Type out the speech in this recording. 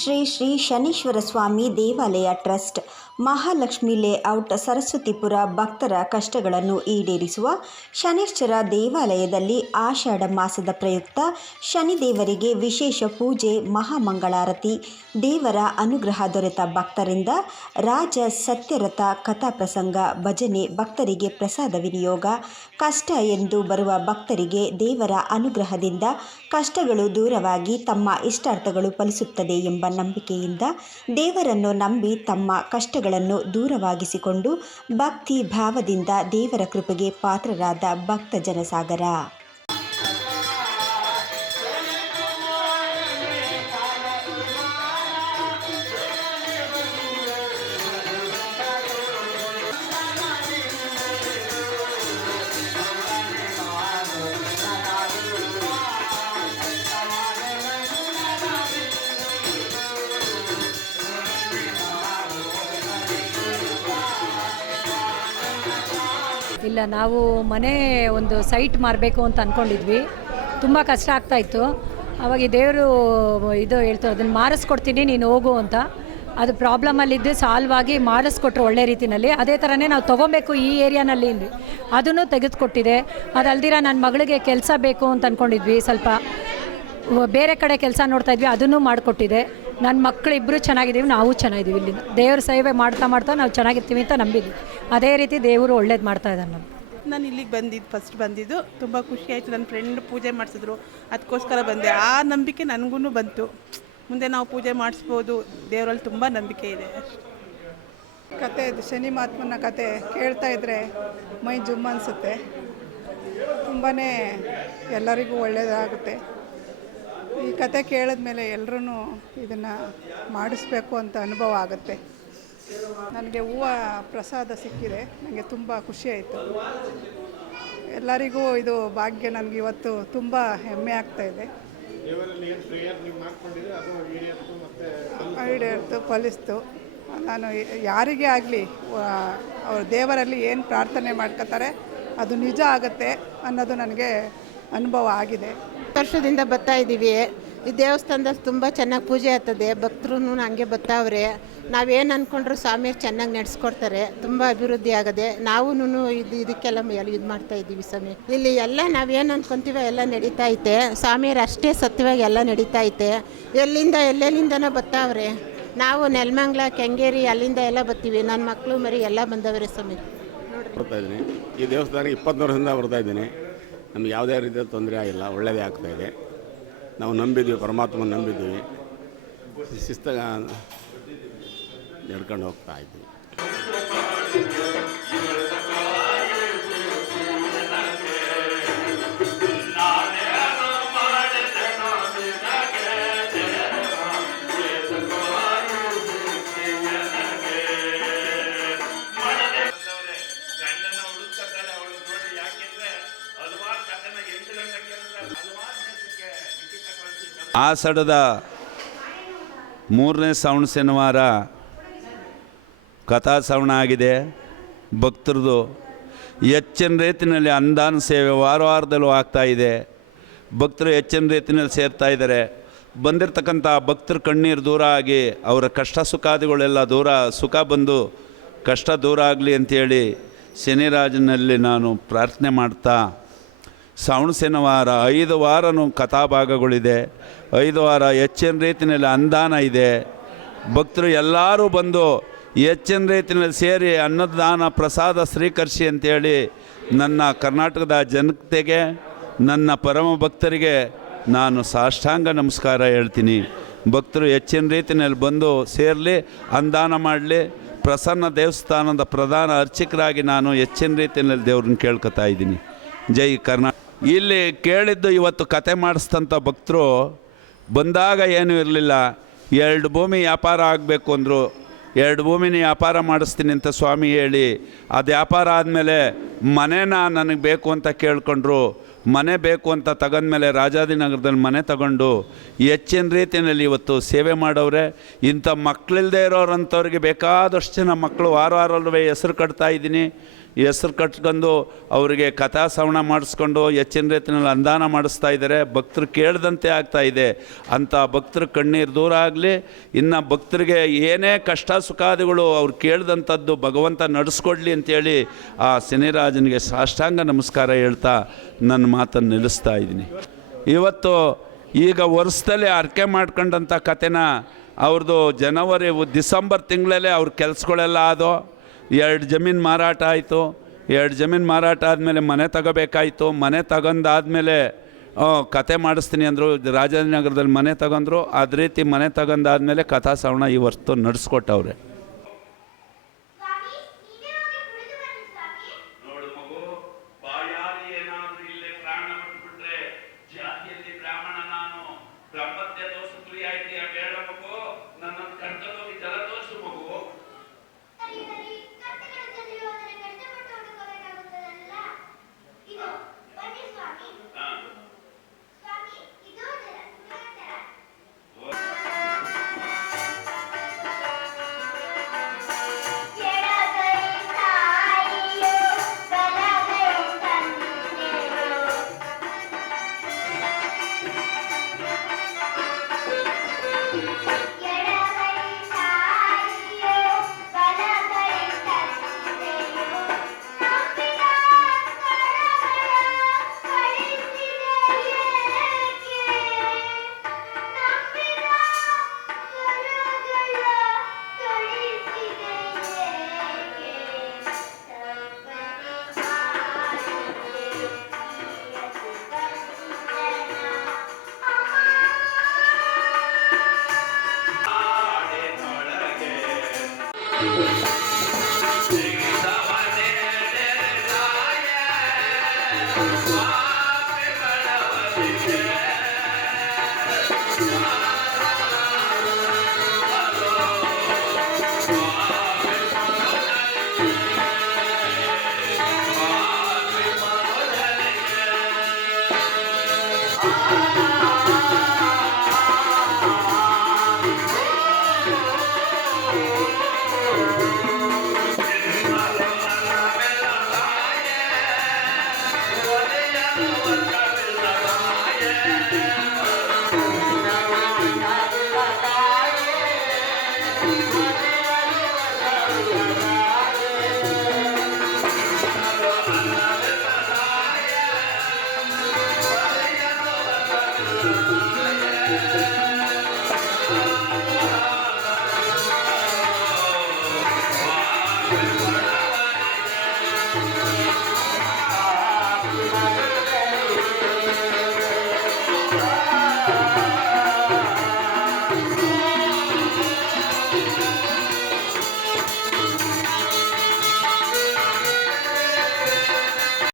ಶ್ರೀ ಶ್ರೀ ಶನೀಶ್ವರ ಸ್ವಾಮಿ ದೇವಾಲಯ trust Mahalakshmi layout Saraswathipura ಭಕ್ತರ ಕಷ್ಟಗಳನ್ನು ಈಡೇರಿಸುವ ಶನೈಶ್ಚರ ದೇವಾಲಯದಲ್ಲಿ ಆಷಾಢ ಮಾಸದ ಪ್ರಯುಕ್ತ ಶನಿದೇವರಿಗೆ ವಿಶೇಷ ಪೂಜೆ, ಮಹಾಮಂಗಳಾರತಿ, ದೇವರ ಅನುಗ್ರಹ ದೊರೆತ ಭಕ್ತರಿಂದ ರಾಜ ಸತ್ಯರಥ ಕಥಾಪ್ರಸಂಗ, ಭಜನೆ, ಭಕ್ತರಿಗೆ ಪ್ರಸಾದ ವಿನಿಯೋಗ, ಕಷ್ಟ ಎಂದು ಬರುವ ಭಕ್ತರಿಗೆ ದೇವರ ಅನುಗ್ರಹದಿಂದ ಕಷ್ಟಗಳು ದೂರವಾಗಿ ತಮ್ಮ ಇಷ್ಟಾರ್ಥಗಳು ಫಲಿಸುತ್ತದೆ ಎಂಬ ನಂಬಿಕೆಯಿಂದ ದೇವರನ್ನು ನಂಬಿ ತಮ್ಮ ಕಷ್ಟಗಳನ್ನು ದೂರವಾಗಿಸಿಕೊಂಡು ಭಕ್ತಿ ಭಾವದಿಂದ ದೇವರ ಕೃಪೆಗೆ ಪಾತ್ರರಾದ ಭಕ್ತ ಜನಸಾಗರ. ಇಲ್ಲ, ನಾವು ಮನೆ ಒಂದು ಸೈಟ್ ಮಾರಬೇಕು ಅಂತ ಅಂದ್ಕೊಂಡಿದ್ವಿ. ತುಂಬ ಕಷ್ಟ ಆಗ್ತಾಯಿತ್ತು. ಅವಾಗ ದೇವರು ಇದು ಹೇಳ್ತಾರೆ, ಅದನ್ನು ಮಾರಿಸ್ಕೊಡ್ತೀನಿ ನೀನು ಹೋಗು ಅಂತ. ಅದು ಪ್ರಾಬ್ಲಮಲ್ಲಿದ್ದು ಸಾಲ್ವ್ ಆಗಿ ಮಾರಿಸ್ಕೊಟ್ರು ಒಳ್ಳೆ ರೀತಿಯಲ್ಲಿ. ಅದೇ ಥರನೇ ನಾವು ತೊಗೊಬೇಕು ಈ ಏರಿಯಾನಲ್ಲಿ ಅದನ್ನು ತೆಗೆದುಕೊಟ್ಟಿದೆ. ಅದಲ್ದಿರ ನನ್ನ ಮಗಳಿಗೆ ಕೆಲಸ ಬೇಕು ಅಂತ ಅಂದ್ಕೊಂಡಿದ್ವಿ, ಸ್ವಲ್ಪ ಬೇರೆ ಕಡೆ ಕೆಲಸ ನೋಡ್ತಾಯಿದ್ವಿ, ಅದನ್ನು ಮಾಡಿಕೊಟ್ಟಿದೆ. ನನ್ನ ಮಕ್ಕಳಿಬ್ಬರು ಚೆನ್ನಾಗಿದ್ದೀವಿ, ನಾವು ಚೆನ್ನಾಗಿದ್ದೀವಿ. ಇಲ್ಲಿಂದ ದೇವ್ರ ಸೇವೆ ಮಾಡ್ತಾ ಮಾಡ್ತಾ ನಾವು ಚೆನ್ನಾಗಿರ್ತೀವಿ ಅಂತ ನಂಬಿದ್ವಿ. ಅದೇ ರೀತಿ ದೇವರು ಒಳ್ಳೇದು ಮಾಡ್ತಾ ಇದ್ದಾರೆ. ನಾನು ಇಲ್ಲಿಗೆ ಫಸ್ಟ್ ಬಂದಿದ್ದು ತುಂಬ ಖುಷಿ ಆಯಿತು. ನನ್ನ ಫ್ರೆಂಡ್ ಪೂಜೆ ಮಾಡಿಸಿದ್ರು, ಅದಕ್ಕೋಸ್ಕರ ಬಂದೆ. ಆ ನಂಬಿಕೆ ನನಗೂ ಬಂತು. ಮುಂದೆ ನಾವು ಪೂಜೆ ಮಾಡಿಸ್ಬೋದು, ದೇವರಲ್ಲಿ ತುಂಬ ನಂಬಿಕೆ ಇದೆ. ಕತೆ ಇದು ಶನಿ ಮಹಾತ್ಮನ ಕತೆ ಕೇಳ್ತಾ ಇದ್ದರೆ ಮೈ ಜುಮ್ ಅನಿಸುತ್ತೆ. ತುಂಬಾ ಎಲ್ಲರಿಗೂ ಒಳ್ಳೆಯದಾಗುತ್ತೆ. ಈ ಕತೆ ಕೇಳಿದ್ಮೇಲೆ ಎಲ್ಲರೂ ಇದನ್ನು ಮಾಡಿಸ್ಬೇಕು ಅಂತ ಅನುಭವ ಆಗುತ್ತೆ. ನನಗೆ ಹೂವು ಪ್ರಸಾದ ಸಿಕ್ಕಿದೆ, ನನಗೆ ತುಂಬ ಖುಷಿಯಾಯಿತು. ಎಲ್ಲರಿಗೂ ಇದು ಭಾಗ್ಯ. ನನಗೆ ಇವತ್ತು ತುಂಬ ಹೆಮ್ಮೆ ಆಗ್ತಾಯಿದೆ. ಈಡೇರಿತು, ಫಲಿಸ್ತು. ನಾನು ಯಾರಿಗೇ ಆಗಲಿ ಅವ್ರ ದೇವರಲ್ಲಿ ಏನು ಪ್ರಾರ್ಥನೆ ಮಾಡ್ಕೋತಾರೆ ಅದು ನಿಜ ಆಗುತ್ತೆ ಅನ್ನೋದು ನನಗೆ ಅನುಭವ ಆಗಿದೆ. ವರ್ಷದಿಂದ ಬರ್ತಾ ಇದ್ದೀವಿ. ಈ ದೇವಸ್ಥಾನದಲ್ಲಿ ತುಂಬ ಚೆನ್ನಾಗಿ ಪೂಜೆ ಆಗ್ತದೆ. ಭಕ್ತರು ಹಂಗೆ ಬರ್ತಾವ್ರೆ. ನಾವೇನು ಅಂದ್ಕೊಂಡ್ರು ಸ್ವಾಮಿಯರು ಚೆನ್ನಾಗಿ ನಡೆಸ್ಕೊಡ್ತಾರೆ. ತುಂಬ ಅಭಿವೃದ್ಧಿ ಆಗದೆ. ನಾವು ಇದಕ್ಕೆಲ್ಲ ಇದು ಮಾಡ್ತಾ ಇದ್ದೀವಿ ಸ್ವಾಮಿ. ಇಲ್ಲಿ ಎಲ್ಲ ನಾವೇನು ಅಂದ್ಕೊತೀವೋ ಎಲ್ಲ ನಡೀತಾ ಐತೆ. ಸ್ವಾಮಿಯರು ಅಷ್ಟೇ ಸತ್ಯವಾಗಿ ಎಲ್ಲ ನಡೀತಾ ಐತೆ. ಎಲ್ಲೆಲ್ಲಿಂದನೋ ಬರ್ತಾವ್ರೆ. ನಾವು ನೆಲಮಂಗಲ, ಕೆಂಗೇರಿ ಅಲ್ಲಿಂದ ಎಲ್ಲ ಬರ್ತೀವಿ. ನನ್ನ ಮಕ್ಕಳು ಮರಿ ಎಲ್ಲ ಬಂದವ್ರೆ ಸ್ವಾಮಿ. ಬರ್ತಾ ಇದ್ದೀನಿ. ಈ ದೇವಸ್ಥಾನಕ್ಕೆ 20 ವರ್ಷದಿಂದ ಬರ್ತಾ ಇದ್ದೀನಿ. ನಮ್ಗೆ ಯಾವುದೇ ರೀತಿಯ ತೊಂದರೆ ಆಗಿಲ್ಲ, ಒಳ್ಳೆಯದೇ ಆಗ್ತಾಯಿದೆ. ನಾವು ನಂಬಿದ್ದೀವಿ, ಪರಮಾತ್ಮನ ನಂಬಿದ್ದೀವಿ. ಶಿಸ್ತಾಗ ನಡ್ಕೊಂಡು ಹೋಗ್ತಾ ಇದ್ದೀವಿ. ಆಷಾಢದ 3ನೇ ಶ್ರಾವಣ ಶನಿವಾರ ಕಥಾ ಶ್ರವಣ ಆಗಿದೆ. ಭಕ್ತರದು ಹೆಚ್ಚಿನ ರೀತಿಯಲ್ಲಿ ಅನುದಾನ ಸೇವೆ ವಾರದಲ್ಲೂ ಆಗ್ತಾಯಿದೆ. ಭಕ್ತರು ಹೆಚ್ಚಿನ ರೀತಿಯಲ್ಲಿ ಸೇರ್ತಾ ಇದ್ದಾರೆ. ಬಂದಿರತಕ್ಕಂಥ ಭಕ್ತರ ಕಣ್ಣೀರು ದೂರ ಆಗಿ ಅವರ ಕಷ್ಟ ಸುಖಾದಿಗಳೆಲ್ಲ ಸುಖ ಬಂದು ಕಷ್ಟ ದೂರ ಆಗಲಿ ಅಂಥೇಳಿ ಶನಿರಾಜನಲ್ಲಿ ನಾನು ಪ್ರಾರ್ಥನೆ ಮಾಡ್ತಾ, ಶ್ರಾವಣ ಶನಿವಾರ 5 ವಾರನೂ ಕಥಾಭಾಗಗಳಿದೆ. 5 ವಾರ ಹೆಚ್ಚಿನ ರೀತಿಯಲ್ಲಿ ಅನುದಾನ ಇದೆ. ಭಕ್ತರು ಎಲ್ಲರೂ ಬಂದು ಹೆಚ್ಚಿನ ರೀತಿಯಲ್ಲಿ ಸೇರಿ ಅನ್ನದಾನ ಪ್ರಸಾದ ಸ್ವೀಕರಿಸಿ ಅಂತೇಳಿ ನನ್ನ ಕರ್ನಾಟಕದ ಜನತೆಗೆ, ನನ್ನ ಪರಮ ಭಕ್ತರಿಗೆ ನಾನು ಸಾಷ್ಟಾಂಗ ನಮಸ್ಕಾರ ಹೇಳ್ತೀನಿ. ಭಕ್ತರು ಹೆಚ್ಚಿನ ರೀತಿಯಲ್ಲಿ ಬಂದು ಸೇರಲಿ, ಅನುದಾನ ಮಾಡಲಿ. ಪ್ರಸನ್ನ ದೇವಸ್ಥಾನದ ಪ್ರಧಾನ ಅರ್ಚಕರಾಗಿ ನಾನು ಹೆಚ್ಚಿನ ರೀತಿಯಲ್ಲಿ ದೇವ್ರನ್ನ ಕೇಳ್ಕೊತಾ ಇದ್ದೀನಿ. ಜೈ ಕರ್ನಾಟಕ. ಇಲ್ಲಿ ಕೇಳಿದ್ದು ಇವತ್ತು ಕತೆ ಮಾಡಿಸ್ತಂಥ ಭಕ್ತರು ಬಂದಾಗ ಏನೂ ಇರಲಿಲ್ಲ. 2 ಭೂಮಿ ವ್ಯಾಪಾರ ಆಗಬೇಕು ಅಂದರು. 2 ಭೂಮಿನ ವ್ಯಾಪಾರ ಮಾಡಿಸ್ತೀನಿ ಅಂತ ಸ್ವಾಮಿ ಹೇಳಿ, ಅದು ವ್ಯಾಪಾರ ಆದಮೇಲೆ ಮನೇನ ನನಗೆ ಬೇಕು ಅಂತ ಕೇಳ್ಕೊಂಡ್ರು. ಮನೆ ಬೇಕು ಅಂತ ತಗೊಂಡ್ಮೇಲೆ ರಾಜಾಜಿನಗರದಲ್ಲಿ ಮನೆ ತಗೊಂಡು ಹೆಚ್ಚಿನ ರೀತಿಯಲ್ಲಿ ಇವತ್ತು ಸೇವೆ ಮಾಡವ್ರೆ. ಇಂಥ ಮಕ್ಕಳಿಲ್ಲದೆ ಇರೋರಂಥವ್ರಿಗೆ ಬೇಕಾದಷ್ಟು ಜನ ಮಕ್ಕಳು ವಾರವೇ ಹೆಸರು ಕಟ್ತಾ ಇದ್ದೀನಿ. ಹೆಸ್ರು ಕಟ್ಕೊಂಡು ಅವರಿಗೆ ಕಥಾ ಶ್ರವಣ ಮಾಡಿಸ್ಕೊಂಡು ಹೆಚ್ಚಿನ ರೀತಿಯಲ್ಲಿ ಅನುದಾನ ಮಾಡಿಸ್ತಾ ಇದ್ದಾರೆ. ಭಕ್ತರು ಕೇಳ್ದಂತೆ ಆಗ್ತಾ ಇದೆ. ಅಂಥ ಭಕ್ತರ ಕಣ್ಣೀರು ದೂರ ಆಗಲಿ. ಇನ್ನು ಭಕ್ತರಿಗೆ ಏನೇ ಕಷ್ಟ ಸುಖಾದಿಗಳು ಅವ್ರು ಕೇಳ್ದಂಥದ್ದು ಭಗವಂತ ನಡೆಸ್ಕೊಡ್ಲಿ ಅಂತೇಳಿ ಆ ಶನಿರಾಜನಿಗೆ ಸಾಷ್ಟಾಂಗ ನಮಸ್ಕಾರ ಹೇಳ್ತಾ ನನ್ನ ಮಾತನ್ನು ನಿಲ್ಲಿಸ್ತಾ ಇದ್ದೀನಿ. ಇವತ್ತು ಈಗ ವರ್ಷದಲ್ಲಿ ಅರ್ಕೆ ಮಾಡ್ಕೊಂಡಂಥ ಕಥೆನ ಅವ್ರದ್ದು ಡಿಸೆಂಬರ್ ತಿಂಗಳಲ್ಲೇ ಅವ್ರ ಕೆಲಸಗಳೆಲ್ಲ ಆದೋ. 2 ಜಮೀನು ಮಾರಾಟ ಆಯಿತು. 2 ಜಮೀನು ಮಾರಾಟ ಆದಮೇಲೆ ಮನೆ ತಗೋಬೇಕಾಯಿತು. ಮನೆ ತಗೊಂಡಾದಮೇಲೆ ಕತೆ ಮಾಡಿಸ್ತೀನಿ ಅಂದರು. ರಾಜಾಜಿನಗರದಲ್ಲಿ ಮನೆ ತಗೊಂಡ್ರು. ಅದೇ ರೀತಿ ಮನೆ ತಗೊಂಡಾದಮೇಲೆ ಕಥಾ ಶ್ರವಣ ಈ ವರ್ಷ ನಡೆಸ್ಕೊಟ್ಟವ್ರೆ.